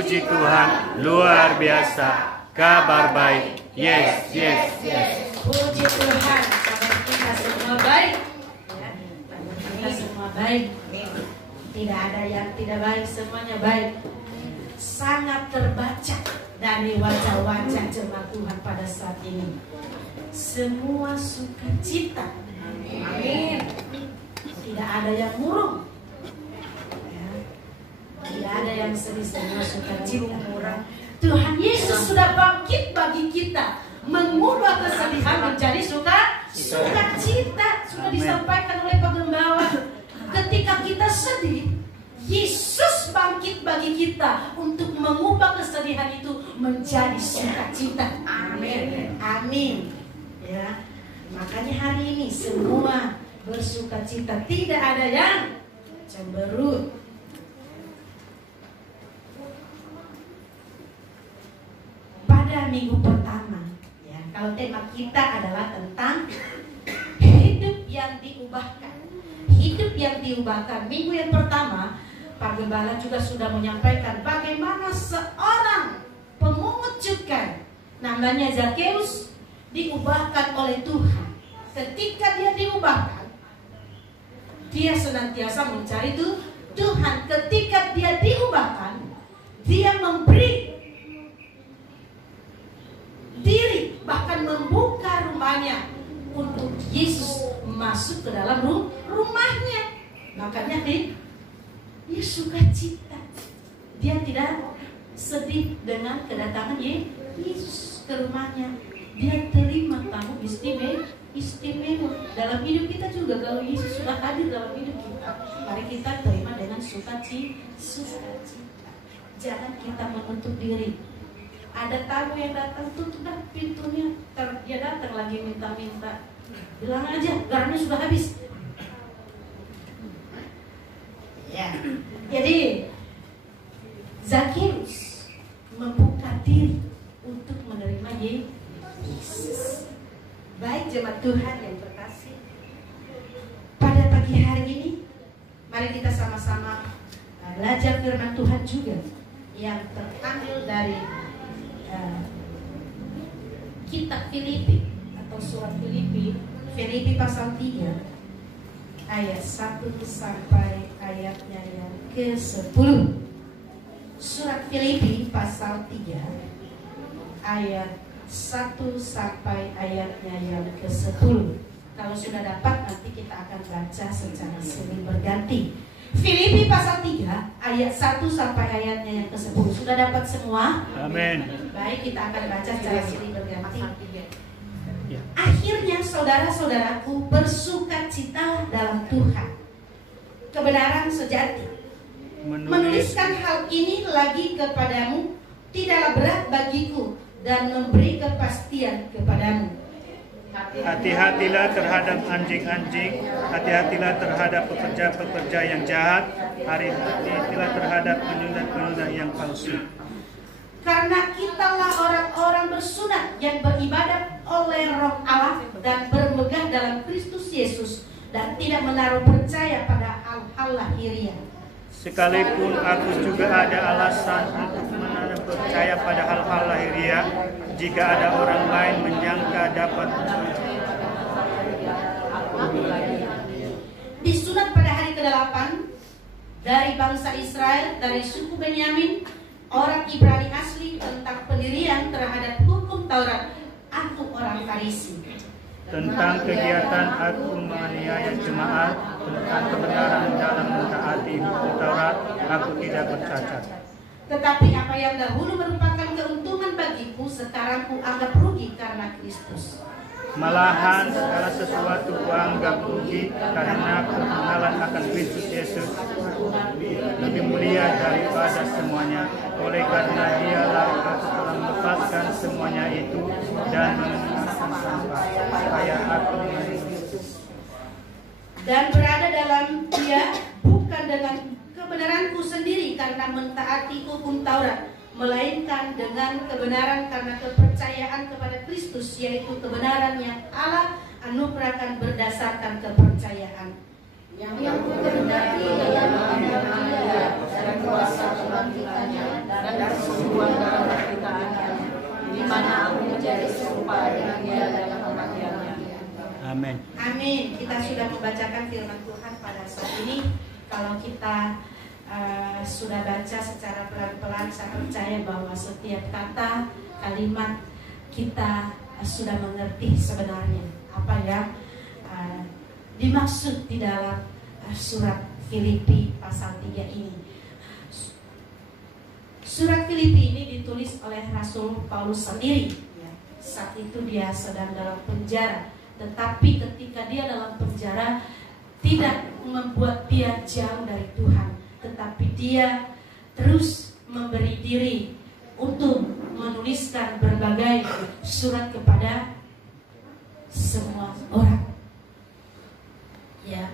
Puji Tuhan, luar biasa. Kabar baik. Yes. Puji Tuhan, kabar kita semua baik. Ya, kabar kita semua baik. Tidak ada yang tidak baik, semuanya baik. Sangat terbaca dari wajah-wajah jemaat Tuhan pada saat ini. Semua sukacita. Amin. Tidak ada yang murung. Tidak ada yang sedih, semua sukacita. Tuhan Yesus sudah bangkit bagi kita, mengubah kesedihan menjadi sukacita. Sudah disampaikan oleh penggembawa. Ketika kita sedih, Yesus bangkit bagi kita untuk mengubah kesedihan itu menjadi sukacita. Amin. Amin. Ya, makanya hari ini semua bersukacita, tidak ada yang cemberut. Pada minggu pertama, ya, kalau tema kita adalah tentang hidup yang diubahkan. Hidup yang diubahkan. Minggu yang pertama, Pak Gembala juga sudah menyampaikan bagaimana seorang pemungut cukai namanya Zakeus diubahkan oleh Tuhan. Ketika dia diubahkan, dia senantiasa mencari Tuhan. Ketika dia diubahkan, dia memberi diri, bahkan membuka rumahnya untuk Yesus masuk ke dalam rumahnya. Makanya dia sukacita. Dia tidak sedih dengan kedatangan Yesus ke rumahnya. Dia terima tamu istimewa dalam hidup kita juga. Kalau Yesus sudah hadir dalam hidup kita, mari kita terima dengan sukacita. Jangan kita menutup diri. Ada tamu yang datang, tutup dah pintunya. Dia datang lagi minta-minta, bilang aja garamnya sudah habis. Ya. Jadi Zakeus membuka diri untuk menerima Yesus. Baik jemaat Tuhan yang terkasih, pada pagi hari ini mari kita sama-sama belajar firman Tuhan juga yang terambil dari kitab Filipi atau surat Filipi pasal 3 ayat 1 sampai ayatnya yang ke-10. Surat Filipi pasal 3 ayat 1 sampai ayatnya yang ke-10. Kalau sudah dapat, nanti kita akan baca secara silih berganti. Filipi pasal 3 ayat 1 sampai ayatnya yang ke-10. Sudah dapat semua? Amin. Baik, kita akan baca secara silih berganti. Akhirnya saudara-saudaraku, bersukacita dalam Tuhan. Kebenaran sejati. Menuliskan hal ini lagi kepadamu tidaklah berat bagiku dan memberi kepastian kepadamu. Hati-hatilah terhadap anjing-anjing, hati-hatilah terhadap pekerja-pekerja yang jahat, hati-hatilah terhadap penyunat-penyunat yang palsu. Karena kitalah orang-orang bersunat yang beribadat oleh Roh Allah dan bermegah dalam Kristus Yesus dan tidak menaruh percaya pada hal-hal lahiriah. Sekalipun aku juga ada alasan untuk menaruh percaya pada hal-hal lahiriah, jika ada orang lain menyangka dapat disunat pada hari ke-8 dari bangsa Israel, dari suku Benyamin, orang Ibrani asli, tentang pendirian terhadap hukum Taurat. Aku orang Farisi. Tentang kegiatan aku menganiaya jemaat, tentang kebenaran dalam mentaati hukum Taurat, aku tidak bercacat. Tetapi apa yang dahulu merupakan keuntungan bagiku, sekarang ku anggap rugi karena Kristus. Malahan segala sesuatu kuanggap rugi karena pengenalan akan Kristus Yesus lebih mulia daripada semuanya. Oleh karena dialah aku telah melepaskan semuanya itu dan mengenalkan sampah supaya aku dan berada dalam dia bukan dengan kebenaranku sendiri karena mentaati hukum Taurat, melainkan dengan kebenaran karena kepercayaan kepada Kristus, yaitu kebenaran yang Allah anugerahkan berdasarkan kepercayaan. Yang ku kehendaki dalam nama Dia dan kuasa kebangkitannya dan membacakan firman Tuhan pada saat ini. Kalau kita sudah baca secara pelan-pelan, saya percaya bahwa setiap kata, kalimat kita sudah mengerti sebenarnya apa yang dimaksud di dalam surat Filipi pasal 3 ini. Surat Filipi ini ditulis oleh Rasul Paulus sendiri. Saat itu dia sedang dalam penjara, tetapi ketika dia dalam penjara tidak membuat dia jauh dari Tuhan, tetapi dia terus memberi diri untuk menuliskan berbagai surat kepada semua orang. Ya,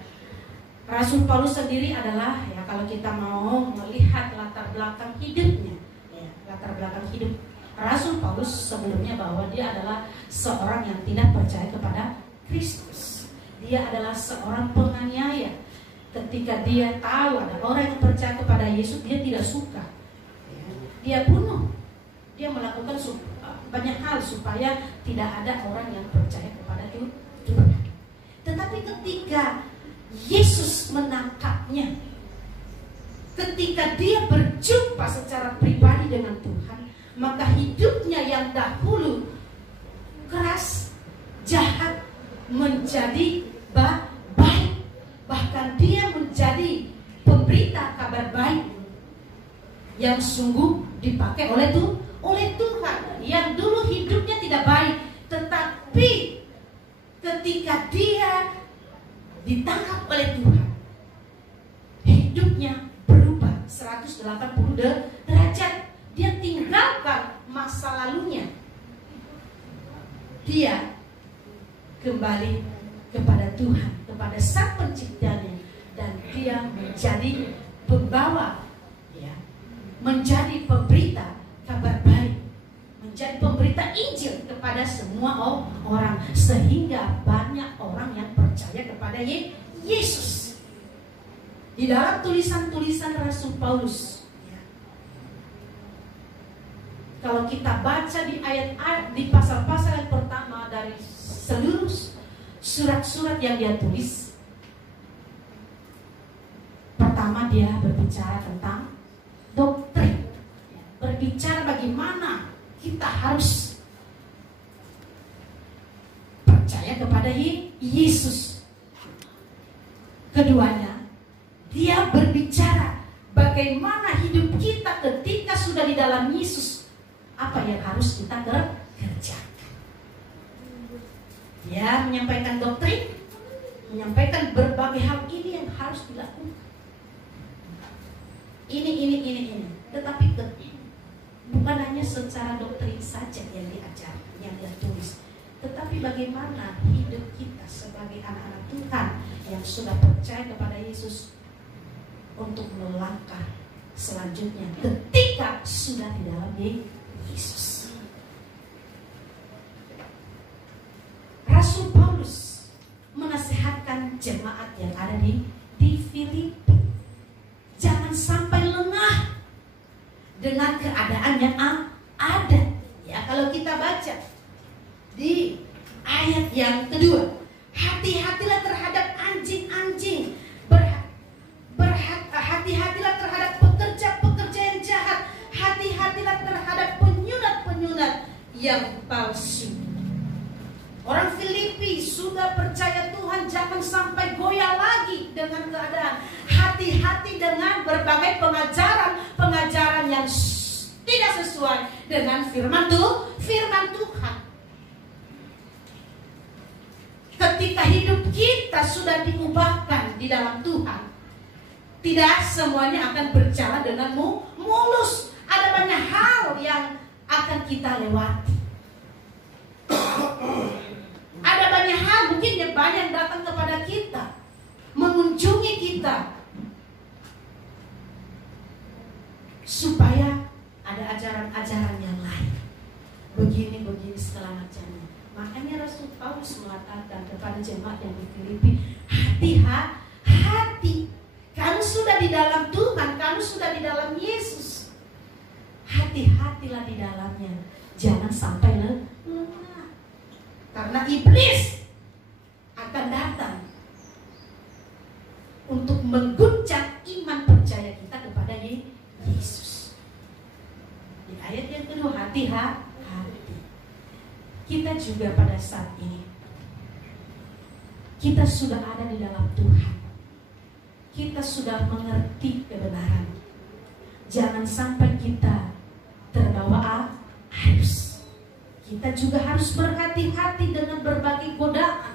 Rasul Paulus sendiri adalah, ya, kalau kita mau melihat latar belakang hidupnya, ya, latar belakang hidup Rasul Paulus sebelumnya, bahwa dia adalah seorang yang tidak percaya kepada Kristus. Dia adalah seorang penganiaya. Ketika dia tahu ada orang yang percaya kepada Yesus, dia tidak suka. Dia bunuh. Dia melakukan banyak hal supaya tidak ada orang yang percaya kepada Tuhan. Tetapi ketika Yesus menangkapnya, ketika dia berjumpa secara pribadi dengan Tuhan, maka hidupnya yang dahulu keras, jahat, menjadi baik. Bahkan dia menjadi pemberita kabar baik yang sungguh dipakai oleh Tuhan. Yang dulu hidupnya tidak baik, tetapi ketika dia ditangkap oleh Tuhan, hidupnya berubah 180 derajat. Dia tinggalkan masa lalunya, dia kembali kepada Tuhan, kepada Sang Penciptanya, dan dia menjadi pembawa, ya, menjadi pemberita kabar baik, menjadi pemberita Injil kepada semua orang, sehingga banyak orang yang percaya kepada Yesus. Di dalam tulisan-tulisan Rasul Paulus, ya, kalau kita baca di ayat-ayat, di pasal-pasal yang pertama dari seluruh surat-surat yang dia tulis, pertama dia berbicara tentang doktrin, berbicara bagaimana kita harus percaya kepada Yesus. Keduanya, dia berbicara bagaimana hidup kita ketika sudah di dalam Yesus, apa yang harus kita kerjakan. Ya, menyampaikan doktrin, menyampaikan berbagai hal ini yang harus dilakukan. Ini. Tetapi bukan hanya secara doktrin saja yang diajar, yang dia tulis, tetapi bagaimana hidup kita sebagai anak-anak Tuhan yang sudah percaya kepada Yesus untuk melangkah selanjutnya ketika sudah di dalam Yesus. Rasul Paulus menasihatkan jemaat yang ada di Filipi, jangan sampai lengah dengan keadaan yang ada. Ya, kalau kita baca di ayat yang kedua, hati-hatilah terhadap anjing-anjing, hati-hatilah terhadap pekerja-pekerja yang jahat, hati-hatilah terhadap penyunat-penyunat yang palsu. Orang Filipi sudah percaya Tuhan, jangan sampai goyah lagi dengan keadaan. Hati-hati dengan berbagai pengajaran yang tidak sesuai dengan firman Tuhan. Ketika hidup kita sudah diubahkan di dalam Tuhan, tidak semuanya akan berjalan dengan mulus. Ada banyak hal yang akan kita lewati. Ada banyak hal, mungkin yang banyak datang kepada kita, mengunjungi kita, supaya ada ajaran-ajaran yang lain, begini segala macamnya. Makanya Rasul Paulus mengatakan kepada jemaat yang di Filipi, hati-hati, kamu sudah di dalam Tuhan, kamu sudah di dalam Yesus, hati-hatilah di dalamnya, jangan sampai lengah. Karena iblis akan datang mengguncang iman percaya kita kepada Yesus. Di ayat yang kedua, hati-hati. Kita juga pada saat ini, kita sudah ada di dalam Tuhan. Kita sudah mengerti kebenaran. Jangan sampai kita terbawa arus. Kita juga harus berhati-hati dengan berbagai godaan.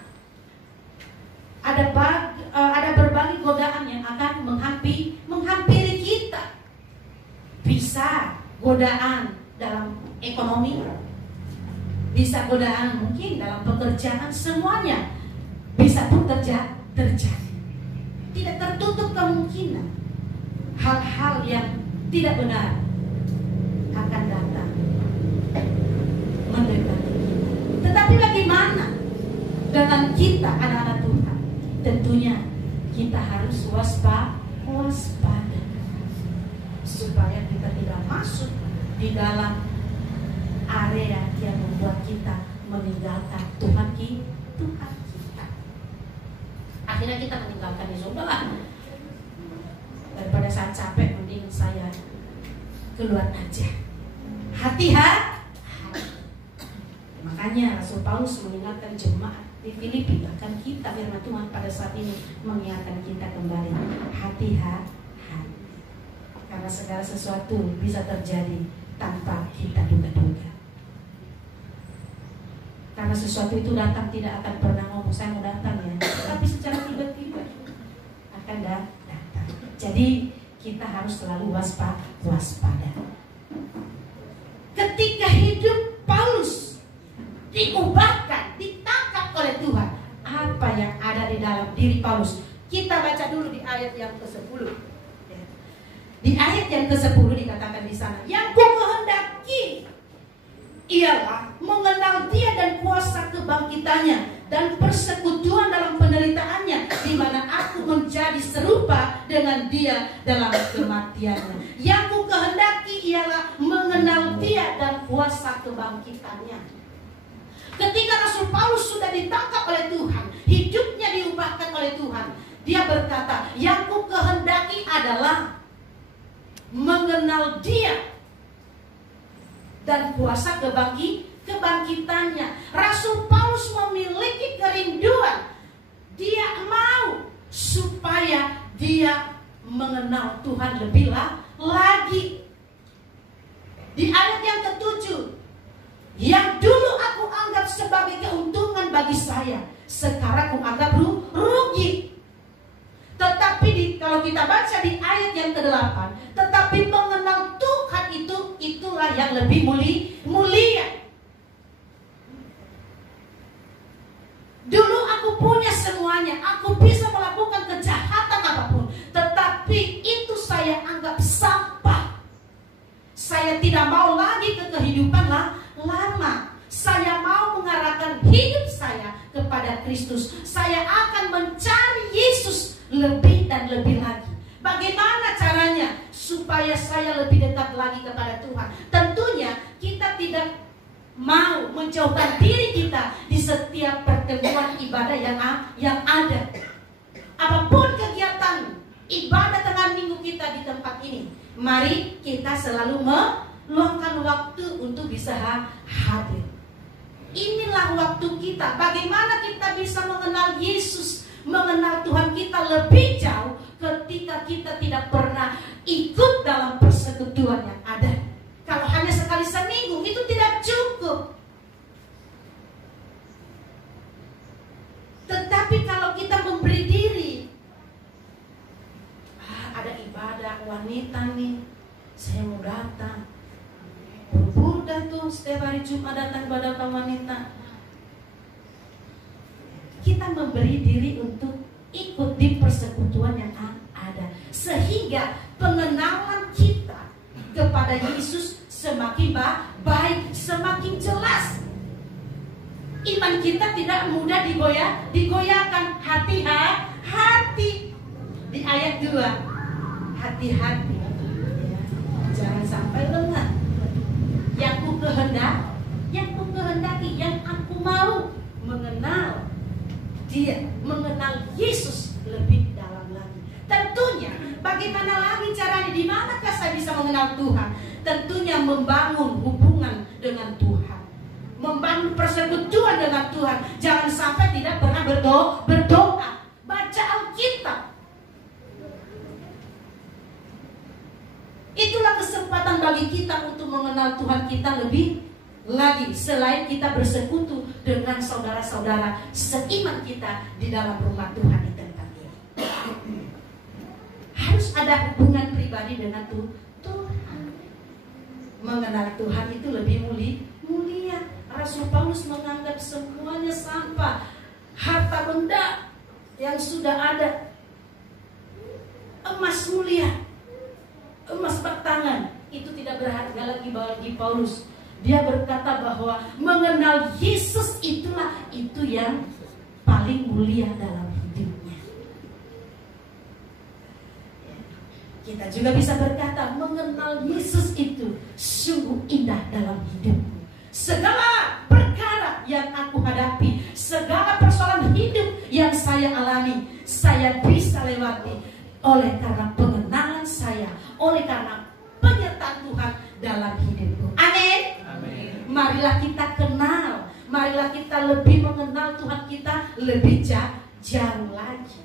Ada berbagai godaan yang akan menghampiri kita. Bisa godaan dalam ekonomi, bisa godaan mungkin dalam pekerjaan, semuanya bisa pun terjadi. Tidak tertutup kemungkinan hal-hal yang tidak benar akan datang mendekati kita. Tetapi bagaimana dengan kita, anak-anak Tuhan? Tentunya kita harus waspada supaya kita tidak masuk di dalam area yang membuat kita meninggalkan Tuhan kita. Akhirnya kita meninggalkan Yesus. Udahlah, daripada saya capek, mending saya keluar aja. Hati-hati. Makanya Rasul Paulus mengingatkan jemaat di Filipi, bahkan kita firman Tuhan pada saat ini mengingatkan kita kembali, hati-hati. Karena segala sesuatu bisa terjadi tanpa kita duga-duga. Karena sesuatu itu datang tidak akan pernah ngomong saya mau datang ya, tapi secara tiba-tiba akan datang. Jadi kita harus selalu waspada. Ketika hidup Paulus diubahkan, ditangkap oleh Tuhan, apa yang ada di dalam diri Paulus? Kita baca dulu di ayat yang ke-10. Di ayat yang ke-10 dikatakan di sana, yang ku kehendaki ialah mengenal Dia dan kuasa kebangkitannya dan persekutuan dalam penderitaannya, di mana aku menjadi serupa dengan Dia dalam kematiannya. Yang ku kehendaki ialah mengenal Dia dan kuasa kebangkitannya. Ketika Rasul Paulus sudah ditangkap oleh Tuhan, hidupnya diubahkan oleh Tuhan, dia berkata, yang ku kehendaki adalah mengenal Dia dan kuasa kebangkitannya. Rasul Paulus memiliki kerinduan. Dia mau supaya dia mengenal Tuhan lebih lagi. Di ayat yang ke-7, yang dulu aku anggap sebagai keuntungan bagi saya, sekarang aku anggap rugi. Tetapi kalau kita baca di ayat yang ke-8, tetapi mengenal Tuhan itulah yang lebih mulia. Dulu aku punya semuanya, aku bisa melakukan kejahatan apapun, tetapi itu saya anggap sampah. Saya tidak mau lagi ke kehidupan lama. Saya mau mengarahkan hidup saya kepada Kristus. Saya akan mencari Yesus lebih dan lebih lagi. Bagaimana caranya supaya saya lebih dekat lagi kepada Tuhan? Tentunya kita tidak mau menjauhkan diri kita di setiap pertemuan ibadah yang ada. Apapun kegiatan ibadah tengah minggu kita di tempat ini, mari kita selalu meluangkan waktu untuk bisa hadir. Inilah waktu kita. Bagaimana kita bisa mengenal Yesus, mengenal Tuhan kita lebih jauh ketika kita tidak pernah ikut dalam persekutuan yang ada. Kalau hanya sekali seminggu itu tidak cukup. Tetapi kalau kita memberi diri, ada ibadah wanita nih, saya mau datang. Udah tuh setiap hari Jumat datang ibadah wanita. Kita memberi diri untuk ikut di persekutuan yang ada, sehingga pengenalan kita kepada Yesus semakin baik, semakin jelas. Iman kita tidak mudah digoyahkan. Hati-hati. Di ayat 2, hati-hati, jangan sampai lengah. Yang ku kehendaki, yang aku mau mengenal Dia, mengenal Yesus lebih dalam lagi. Dan Bagaimana lagi caranya? Di manakah saya bisa mengenal Tuhan? Tentunya membangun hubungan dengan Tuhan, membangun persekutuan dengan Tuhan. Jangan sampai tidak pernah berdoa. Baca Alkitab. Itulah kesempatan bagi kita untuk mengenal Tuhan kita lebih lagi, selain kita bersekutu dengan saudara-saudara seiman kita di dalam rumah Tuhan di tempat ini. Harus ada hubungan pribadi dengan Tuhan. Mengenal Tuhan itu lebih mulia. Rasul Paulus menganggap semuanya sampah, harta benda yang sudah ada, emas mulia, emas batangan, itu tidak berharga lagi bagi Paulus. Dia berkata bahwa mengenal Yesus itu yang paling mulia dalam hidupnya. Kita juga bisa berkata mengenal Yesus itu sungguh indah dalam hidupku. Segala perkara yang aku hadapi, segala persoalan hidup yang saya alami, saya bisa lewati oleh karena pengenalan saya, oleh karena penyertaan Tuhan dalam hidupku. Amin. Marilah kita kenal, marilah kita lebih mengenal Tuhan kita lebih jauh lagi.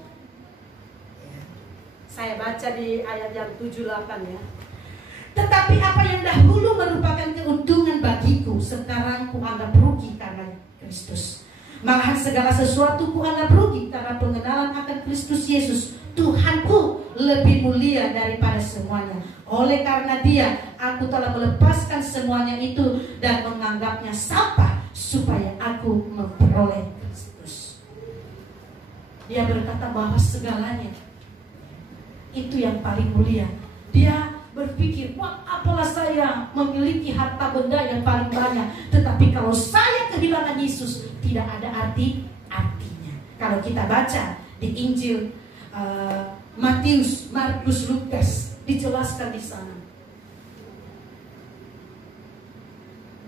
Saya baca di ayat yang 78 ya. Tetapi apa yang dahulu merupakan keuntungan bagiku, sekarang kuanggap rugi karena Kristus. Malahan segala sesuatu kuanggap rugi karena pengenalan akan Kristus Yesus, Tuhanku, lebih mulia daripada semuanya. Oleh karena Dia, aku telah melepaskan semuanya itu dan menganggapnya sampah supaya aku memperoleh Kristus. Dia berkata bahwa segalanya itu yang paling mulia. Dia berpikir, wah, apalah saya memiliki harta benda yang paling banyak, tetapi kalau saya kehilangan Yesus, tidak ada artinya. Kalau kita baca di Injil Matius, Markus, Lukas, dijelaskan di sana.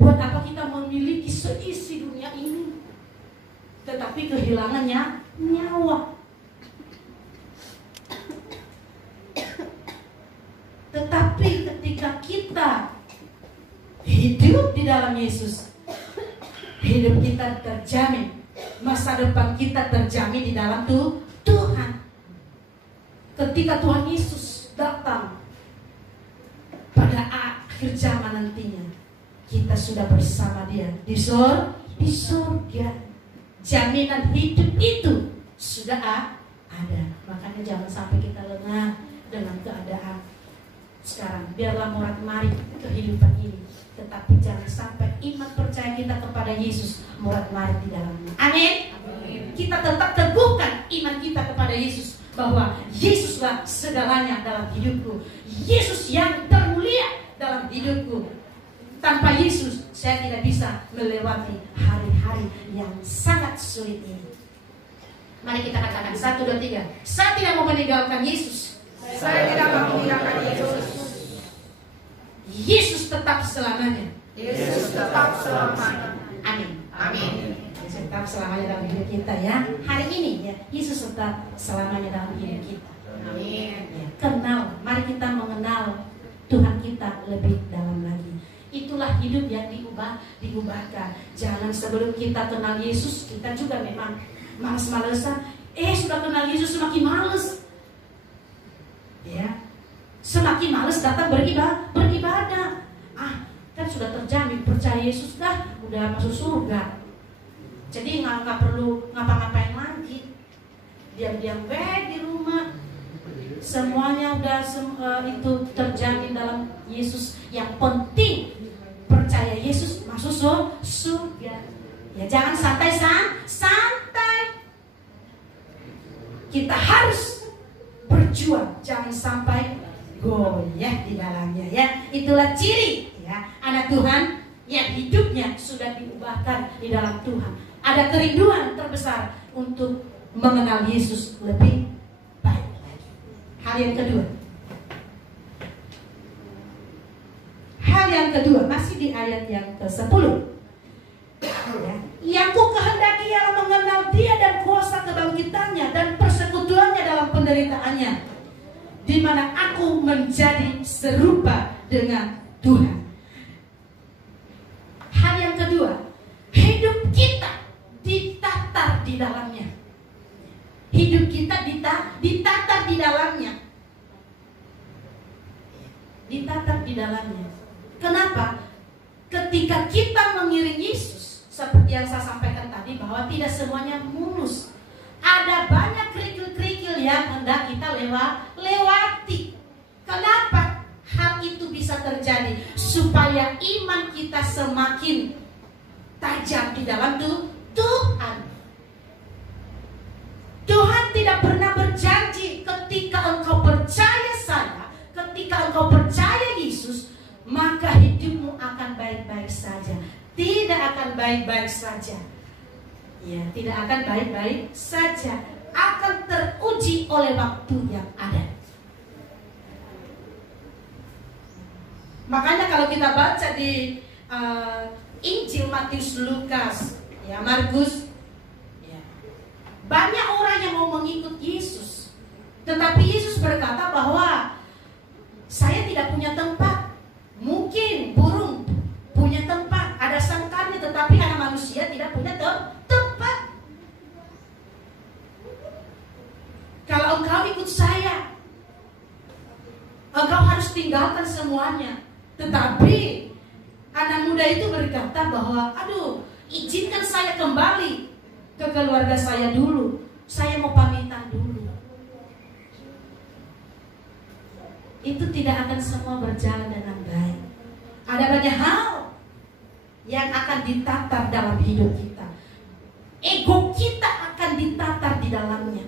Buat apa kita memiliki seisi dunia ini, tetapi kehilangannya nyawa? Tetapi ketika kita hidup di dalam Yesus, hidup kita terjamin, masa depan kita terjamin di dalam Tuhan. Ketika Tuhan Yesus datang pada akhir zaman nantinya, kita sudah bersama Dia di surga. Jaminan hidup itu sudah ada. Makanya jangan sampai kita lengah dengan keadaan sekarang. Biarlah morat-marit kehidupan ini, tetapi jangan sampai iman percaya kita kepada Yesus morat-marit di dalamnya. Amin. Kita tetap teguhkan iman kita kepada Yesus, bahwa Yesuslah segalanya dalam hidupku. Yesus yang termulia dalam hidupku. Tanpa Yesus saya tidak bisa melewati hari-hari yang sangat sulit ini. Mari kita katakan 1, 2, 3. Saya tidak mau meninggalkan Yesus. Saya tidak mau meninggalkan Yesus. Yesus tetap selamanya. Yesus tetap selamanya. Amin. Amin. Yesus tetap selamanya dalam hidup kita ya. Hari ini ya, Yesus tetap selamanya dalam hidup kita. Amin. Ya, kenal, mari kita mengenal Tuhan kita lebih dalam lagi. Itulah hidup yang diubahkan. Jangan sebelum kita kenal Yesus, kita juga memang malas-malesan. Sudah kenal Yesus semakin males. Ya, semakin males datang beribadah. Kan sudah terjamin percaya Yesus udah masuk surga. Jadi nggak perlu ngapa-ngapain lagi. Diam-diam baik di rumah. Semuanya udah itu terjamin dalam Yesus. Yang penting percaya Yesus masuk surga. Ya, jangan santai. Kita harus berjuang, jangan sampai goyah di dalamnya ya. Itulah ciri ya anak Tuhan yang hidupnya sudah diubahkan di dalam Tuhan. Ada kerinduan terbesar untuk mengenal Yesus lebih baik lagi. Hal yang kedua masih di ayat yang ke-10 ya. Yang ku kehendaki ialah mengenal Dia dan kuasa kebangkitannya dan persekutuannya dalam penderitaannya, di mana aku menjadi serupa dengan Tuhan. Hal yang kedua, hidup kita ditatar di dalamnya. Hidup kita ditatar di dalamnya. Ditatar di dalamnya. Kenapa? Ketika kita mengiring Yesus, seperti yang saya sampaikan tadi, bahwa tidak semuanya mulus. Ada banyak kerikil-kerikil yang hendak kita lewati. Kenapa hal itu bisa terjadi? Supaya iman kita semakin tajam di dalam Tuhan. Tuhan tidak pernah berjanji ketika engkau percaya saya, ketika engkau percaya Yesus, maka hidupmu akan baik-baik saja. Tidak akan baik-baik saja. Ya, tidak akan baik-baik saja. Akan teruji oleh waktu yang ada. Makanya kalau kita baca di Injil Matius, Lukas, ya, Markus, ya, banyak orang yang mau mengikut Yesus. Tetapi Yesus berkata bahwa saya tidak punya tempat. Mungkin burung punya tempat, ada sangkarnya, tetapi anak manusia tidak punya tempat. Kalau engkau ikut saya, engkau harus tinggalkan semuanya. Tetapi anak muda itu berkata bahwa, aduh, izinkan saya kembali ke keluarga saya dulu. Saya mau pamitan dulu. Itu tidak akan semua berjalan dengan baik. Ada banyak hal yang akan ditatar dalam hidup kita. Ego kita akan ditatar di dalamnya,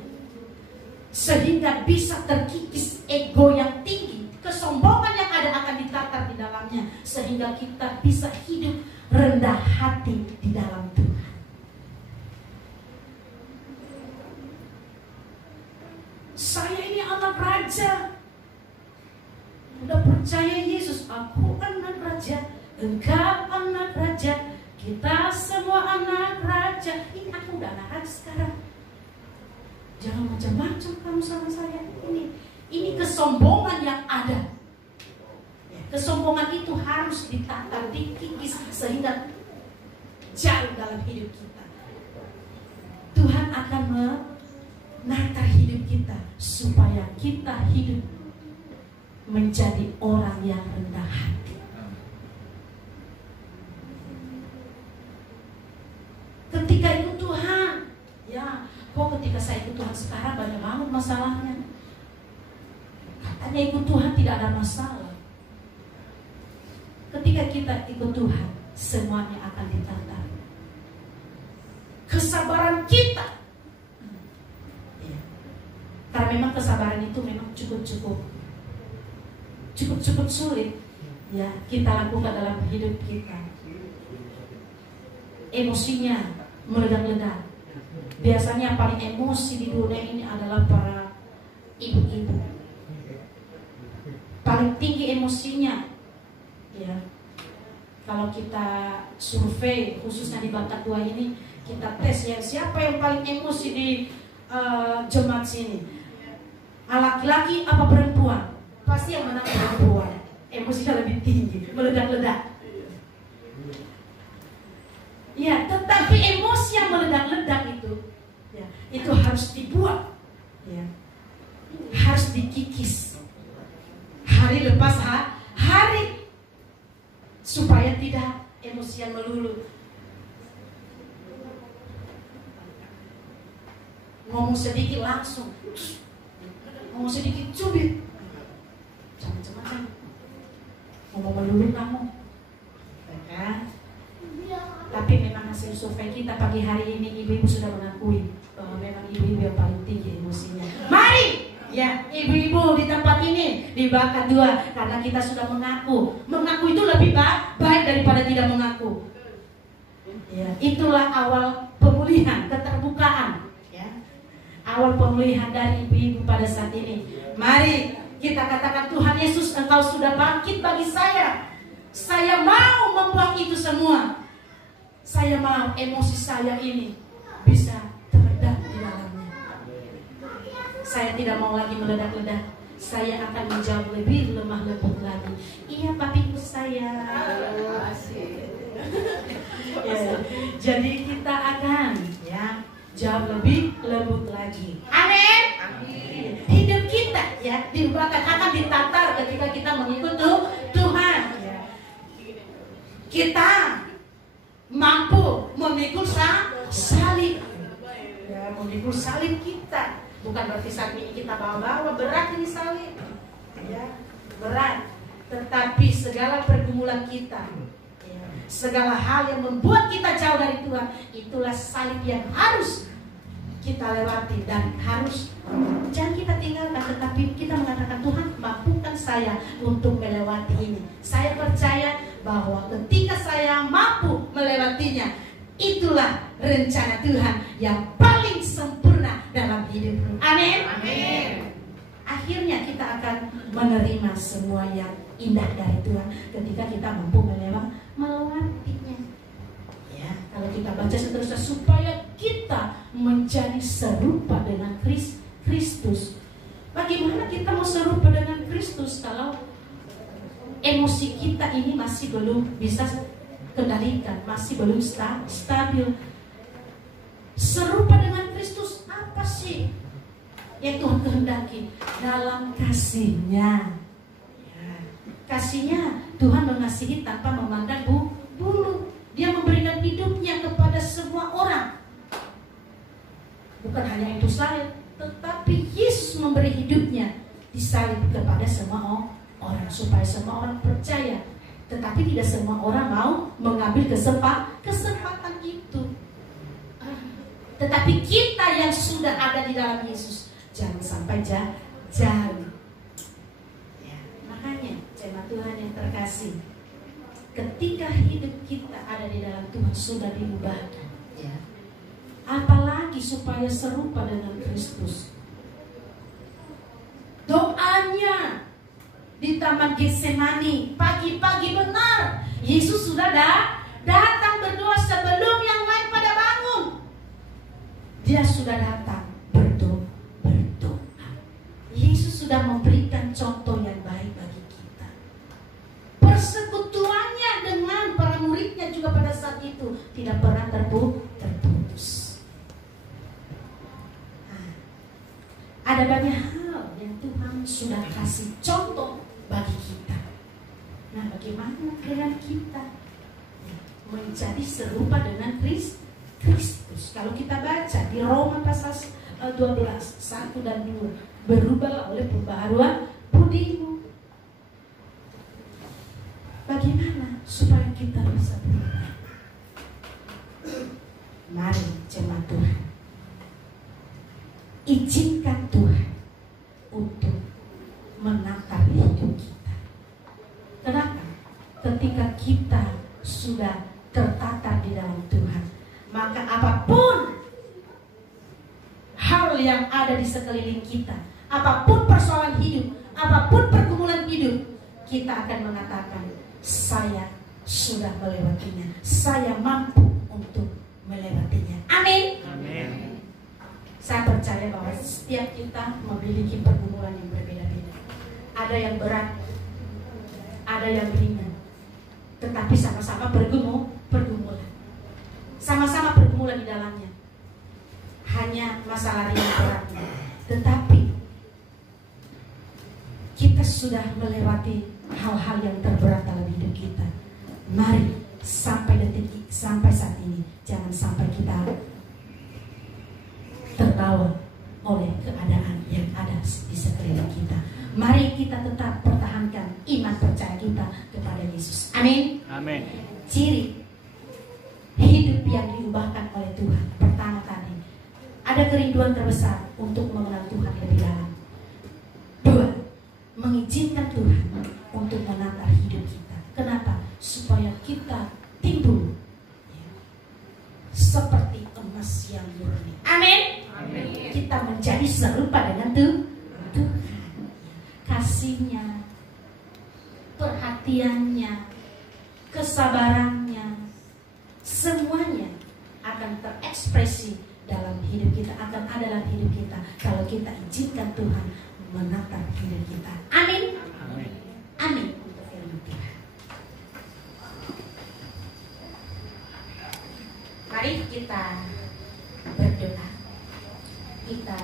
sehingga bisa terkikis ego yang tinggi. Kesombongan yang ada akan ditatar di dalamnya, sehingga kita bisa hidup rendah hati di dalam Tuhan. Saya ini anak raja, udah percaya Yesus, aku anak raja, engkau anak raja, kita semua anak raja. Ini aku udah anak raja sekarang. Jangan macam-macam kamu sama saya. Ini kesombongan yang ada. Kesombongan itu harus ditatar, dikikis, sehingga jauh dalam hidup kita. Tuhan akan menata hidup kita supaya kita hidup menjadi orang yang rendah hati. Ketika ikut Tuhan, ya, kok ketika saya ikut Tuhan sekarang banyak banget masalahnya. Katanya ikut Tuhan tidak ada masalah. Ketika kita ikut Tuhan, semuanya akan ditata. Kesabaran kita, ya, karena memang kesabaran itu memang cukup sulit, ya, kita lakukan dalam hidup kita. Emosinya meledak-ledak. Biasanya yang paling emosi di dunia ini adalah para ibu-ibu. Paling tinggi emosinya, ya. Kalau kita survei khususnya di Bakat 2 ini, kita tes ya, siapa yang paling emosi di jemaat sini, laki-laki apa perempuan? Pasti yang menang perempuan. Emosinya lebih tinggi, meledak-ledak. Ya, tetapi emosi yang meledak-ledak itu, ya, itu harus dibuat, ya, harus dikikis hari lepas hari, supaya tidak emosian melulu. Ngomong sedikit langsung, ngomong sedikit cubit, macam-macam. Ngomong melulu kamu, kan? Tapi memang hasil survei kita pagi hari ini, ibu-ibu sudah mengakui bahwa memang ibu-ibu yang paling tinggi emosinya. Mari, ya, ibu-ibu di tempat ini, di Bakat 2, karena kita sudah mengaku itu lebih baik daripada tidak mengaku. Ya, itulah awal pemulihan, keterbukaan, ya, awal pemulihan dari ibu-ibu pada saat ini. Mari kita katakan, Tuhan Yesus, Engkau sudah bangkit bagi saya. Saya mau membuang itu semua. Saya mau emosi saya ini bisa teredam di dalamnya. Saya tidak mau lagi meledak-ledak. saya akan menjawab lebih lemah lembut lagi. Iya papiku saya. Ya, jadi kita akan ya jauh lebih lembut lagi. Amin. Hidup kita ya diubahkan, akan ditatar ketika kita mengikut Tuhan. Ya. Kita mampu memikul salib. Ya, memikul salib kita. Bukan berarti salib ini kita bawa-bawa, berat ini salib. Ya, berat. Tetapi segala pergumulan kita, ya, segala hal yang membuat kita jauh dari Tuhan, itulah salib yang harus kita lewati dan harus jangan kita tinggalkan, tetapi kita mengatakan Tuhan mampukan saya untuk melewati ini. Saya percaya bahwa ketika saya mampu melewatinya, itulah rencana Tuhan yang paling sempurna dalam hidupku. Amin. Amin. Akhirnya kita akan menerima semua yang indah dari Tuhan ketika kita mampu melewatinya. Ya, kalau kita baca seterusnya supaya kita menjadi serupa dengan Kristus. Bagaimana kita mau serupa dengan Kristus kalau emosi kita ini masih belum bisa kendalikan, masih belum stabil? Serupa dengan Kristus apa sih yang Tuhan kehendaki? Dalam kasihnya. Ya, kasihnya Tuhan mengasihi tanpa memandang bulu. Dia memberikan hidupnya kepada semua orang. Bukan hanya itu saja, tetapi Yesus memberi hidupnya disalib kepada semua orang supaya semua orang percaya. Tetapi tidak semua orang mau mengambil kesempatan itu. Tetapi kita yang sudah ada di dalam Yesus jangan sampai jauh. Ya, makanya jemaat Tuhan yang terkasih, ketika hidup kita ada di dalam Tuhan sudah diubahkan, ya. Apalagi supaya serupa dengan Kristus. Doanya di Taman Getsemani pagi-pagi benar, Yesus sudah datang berdoa sebelum yang lain pada bangun. Dia sudah datang berdoa. Yesus sudah memberikan contoh yang baik bagi kita. Persekutuannya dengan para muridnya juga pada saat itu tidak pernah terputus. Ada banyak hal yang Tuhan sudah kasih contoh bagi kita. Nah, bagaimana dengan kita menjadi serupa dengan Kristus? Kalau kita baca di Roma pasal 12, 1 dan 2, berubahlah oleh pembaharuan budimu. Bagaimana supaya kita bisa berubah? Mari jemaat Tuhan, izinkan Tuhan untuk menata hidup kita. Kenapa? Ketika kita sudah tertata di dalam Tuhan, maka apapun hal yang ada di sekeliling kita, apapun persoalan hidup, apapun pergumulan hidup, kita akan mengatakan, saya sudah melewatinya, saya mampu untuk melewatinya. Amin. Amin. Saya percaya bahwa setiap kita memiliki pergumulan yang berbeda-beda. Ada yang berat, ada yang ringan, tetapi sama-sama pergumulan. Sama-sama pergumulan di dalamnya. Hanya masalah ringan beratnya. Tetapi kita sudah melewati hal-hal yang terberat dalam hidup kita. Mari sampai saat ini jangan sampai kita terbawa oleh keadaan yang ada di sekeliling kita. Mari kita tetap pertahankan iman percaya kita kepada Yesus. Amin. Amin. Ciri hidup yang diubahkan oleh Tuhan. Pertama tadi, ada kerinduan terbesar untuk mengenal Tuhan lebih dalam. 2, mengizinkan Tuhan untuk menata hidup kita. Kenapa? Supaya kita timbul seperti emas yang murni. Amin. Amin. Kita menjadi serupa dengan Tuhan. Kasihnya, perhatiannya, kesabarannya, semuanya akan terekspresi dalam hidup kita, akan ada dalam hidup kita kalau kita izinkan Tuhan menatap hidup kita. Amin. Amin. Amin. Untuk firman Tuhan. Mari kita berdoa. Kita